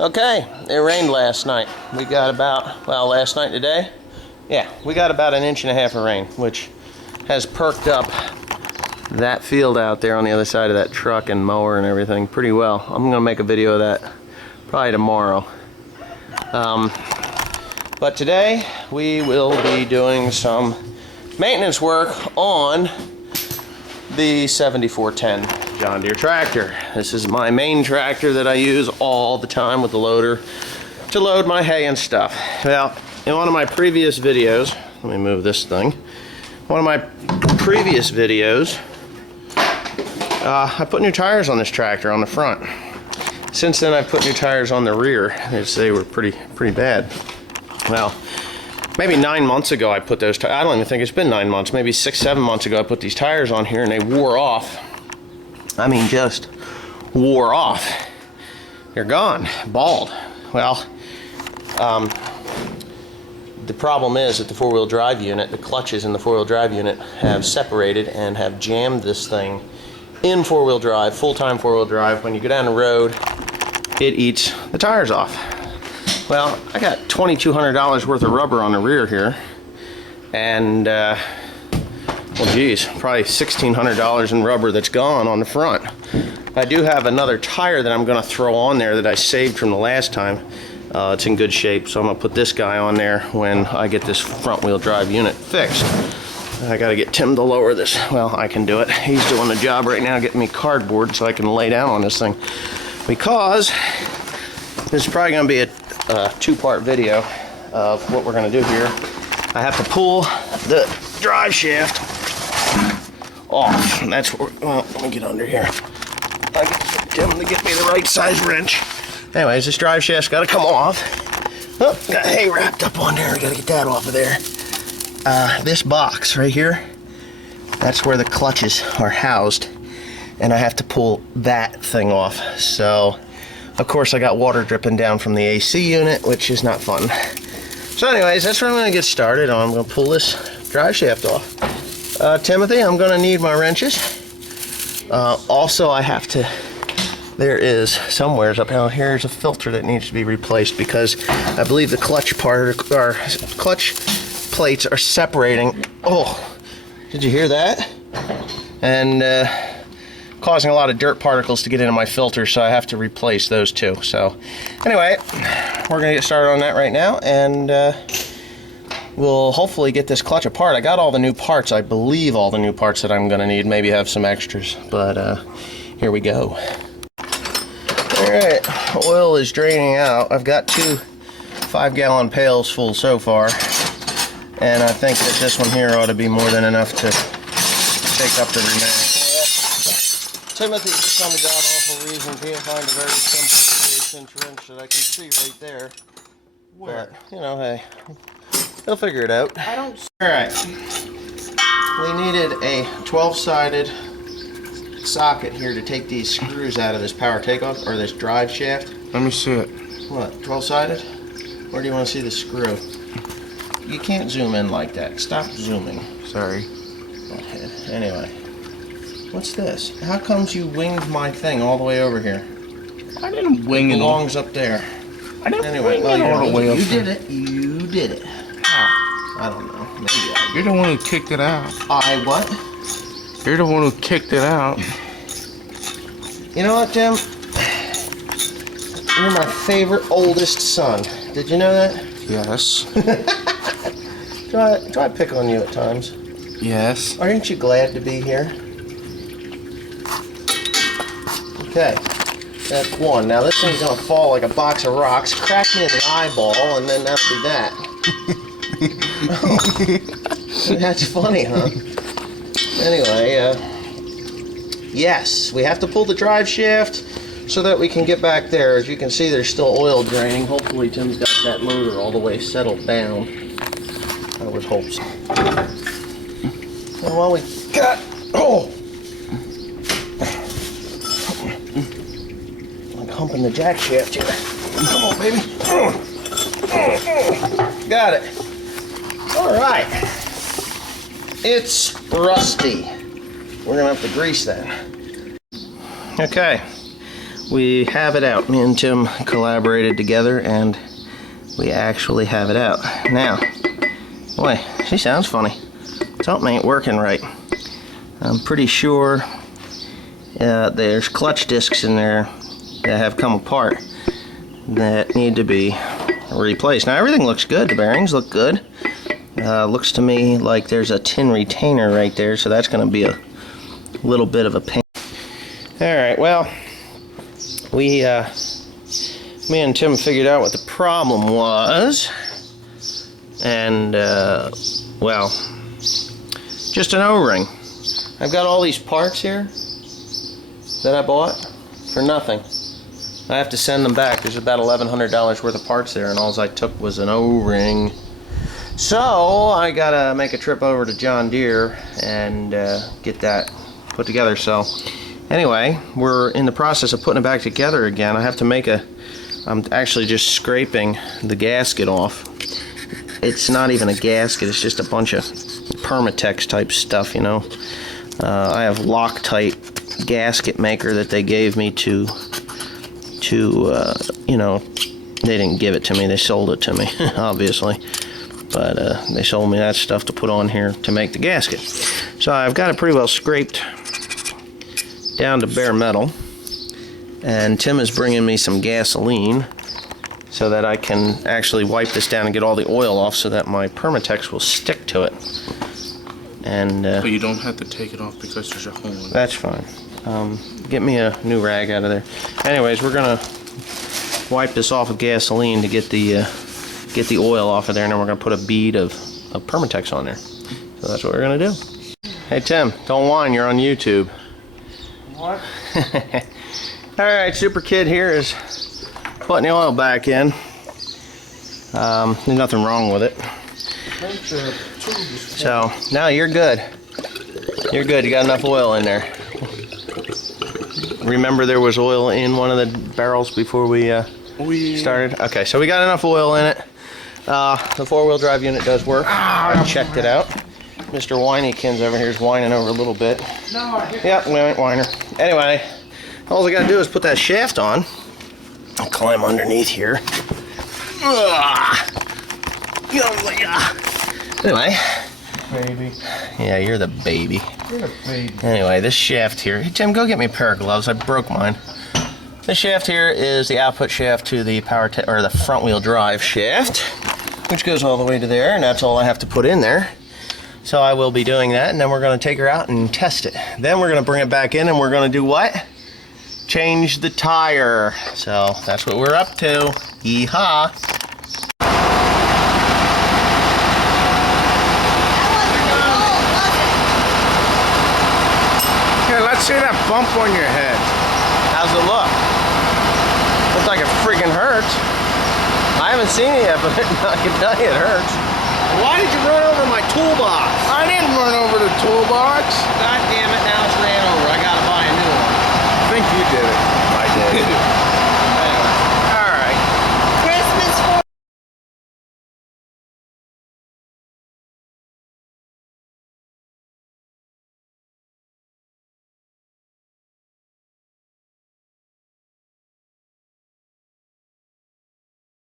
Okay, it rained last night. We got about, well, last night today? Yeah, we got about 1.5 inches of rain, which has perked up that field out there on the other side of that truck and mower and everything pretty well. I'm gonna make a video of that probably tomorrow. But today we will be doing some maintenance work on the 7410 John Deere tractor. This is my main tractor that I use all the time with the loader to load my hay and stuff. Well, in one of my previous videos, let me move this thing. One of my previous videos, I put new tires on this tractor on the front. Since then, I've put new tires on the rear. They were pretty bad. Well, maybe 9 months ago I put those tires. I don't even think it's been 9 months. Maybe 6-7 months ago I put these tires on here and they wore off. I mean, just wore off. They're gone, bald. Well, the problem is that the four-wheel drive unit, the clutches in the four-wheel drive unit have separated and have jammed this thing in four-wheel drive, full-time four-wheel drive. When you go down the road, it eats the tires off. Well, I got $2,200 worth of rubber on the rear here, and well, geez, probably $1,600 in rubber that's gone on the front. I do have another tire that I'm going to throw on there that I saved from the last time. It's in good shape, so I'm going to put this guy on there when I get this front-wheel drive unit fixed. I got to get Tim to lower this. Well, I can do it. He's doing the job right now, getting me cardboard so I can lay down on this thing. Because this is probably going to be a two-part video of what we're going to do here. I have to pull the drive shaft off. And that's where, well, let me get under here. I get Tim to get me the right size wrench. Anyways, this drive shaft's got to come off. Oh, got hay wrapped up on there. We got to get that off of there. This box right here, that's where the clutches are housed, and I have to pull that thing off. So, of course, I got water dripping down from the AC unit, which is not fun. So anyways, that's where I'm going to get started on. I'm going to pull this drive shaft off. Timothy, I'm going to need my wrenches. Also, I have to, there is somewheres up here's a filter that needs to be replaced because I believe the clutch part, or clutch plates are separating. Oh, did you hear that? And causing a lot of dirt particles to get into my filter, so I have to replace those too. So anyway, we're gonna get started on that right now, and we'll hopefully get this clutch apart. I got all the new parts, I believe all the new parts that I'm gonna need, maybe have some extras, but here we go. Alright, oil is draining out. I've got 2 5-gallon pails full so far, and I think that this one here ought to be more than enough to take up the remaining. Timothy just on the god awful reason can't find a very simple 8-inch wrench that I can see right there. Where? But, you know, hey, he'll figure it out. I don't. Alright. We needed a 12-sided socket here to take these screws out of this power takeoff, or this drive shaft. Let me see it. What, 12-sided? Where do you want to see the screw? You can't zoom in like that. Stop zooming. Sorry. Butthead. Anyway. What's this? How comes you winged my thing all the way over here? I didn't wing it. It belongs up there. I didn't anyway, wing it all the way up there. You did it. You did it. How? I don't know. Maybe I did. You're the one who kicked it out. I what? You're the one who kicked it out. You know what, Tim? You're my favorite oldest son. Did you know that? Yes. Do I pick on you at times? Yes. Aren't you glad to be here? Okay, that's one. Now this thing's gonna fall like a box of rocks, crack me in the eyeball, and then that'll be that. Oh, that's funny, huh? Anyway, yes, we have to pull the drive shaft so that we can get back there. As you can see, there's still oil draining. Hopefully Tim's got that motor all the way settled down. I would hope so. And while we got, I'm humping the jack shaft here. Come on, baby. Got it. All right. It's rusty. We're gonna have to grease that. Okay. we have it out. Me and Tim collaborated together and we actually have it out. Now, boy, she sounds funny. Something ain't working right. I'm pretty sure there's clutch discs in there that have come apart that need to be replaced. Now everything looks good. The bearings look good. Looks to me like there's a tin retainer right there, so that's going to be a little bit of a pain. Alright, well, me and Tim figured out what the problem was, and well, just an O-ring. I've got all these parts here that I bought for nothing. I have to send them back. There's about $1,100 worth of parts there, and all I took was an O-ring. So I gotta make a trip over to John Deere and get that put together. So anyway, we're in the process of putting it back together again. I have to make I'm actually just scraping the gasket off. It's not even a gasket, it's just a bunch of Permatex type stuff, you know. I have Loctite gasket maker that they gave me to you know, they didn't give it to me, they sold it to me, obviously. But they sold me that stuff to put on here to make the gasket. So I've got it pretty well scraped down to bare metal. And Tim is bringing me some gasoline so that I can actually wipe this down and get all the oil off so that my Permatex will stick to it. And but you don't have to take it off because there's a hole in it. That's fine. Get me a new rag out of there. Anyways, we're gonna wipe this off with gasoline to get the oil off of there, and then we're gonna put a bead of Permatex on there. So that's what we're gonna do. Hey Tim, don't whine, you're on YouTube. What? Alright, Super Kid here is putting the oil back in. There's nothing wrong with it. So now you're good. You're good, you got enough oil in there. Remember there was oil in one of the barrels before we started? Okay, so we got enough oil in it. The four-wheel drive unit does work. I checked it out. Mr. Whinykins over here is whining over a little bit. Yep, we ain't whiner. Anyway, all I gotta do is put that shaft on. I'll climb underneath here. Anyway. Baby. Yeah, you're the baby. You're a baby. Anyway, this shaft here. Hey, Tim, go get me a pair of gloves. I broke mine. This shaft here is the output shaft to the or the front wheel drive shaft, which goes all the way to there, and that's all I have to put in there. So I will be doing that, and then we're going to take her out and test it. Then we're going to bring it back in, and we're going to do what? Change the tire. So that's what we're up to. Yeehaw. Here, let's see that bump on your head. How's it look? Looks like it freaking hurts. I haven't seen it yet, but I can tell you it hurts. Why did you run over my toolbox? I didn't run over the toolbox. God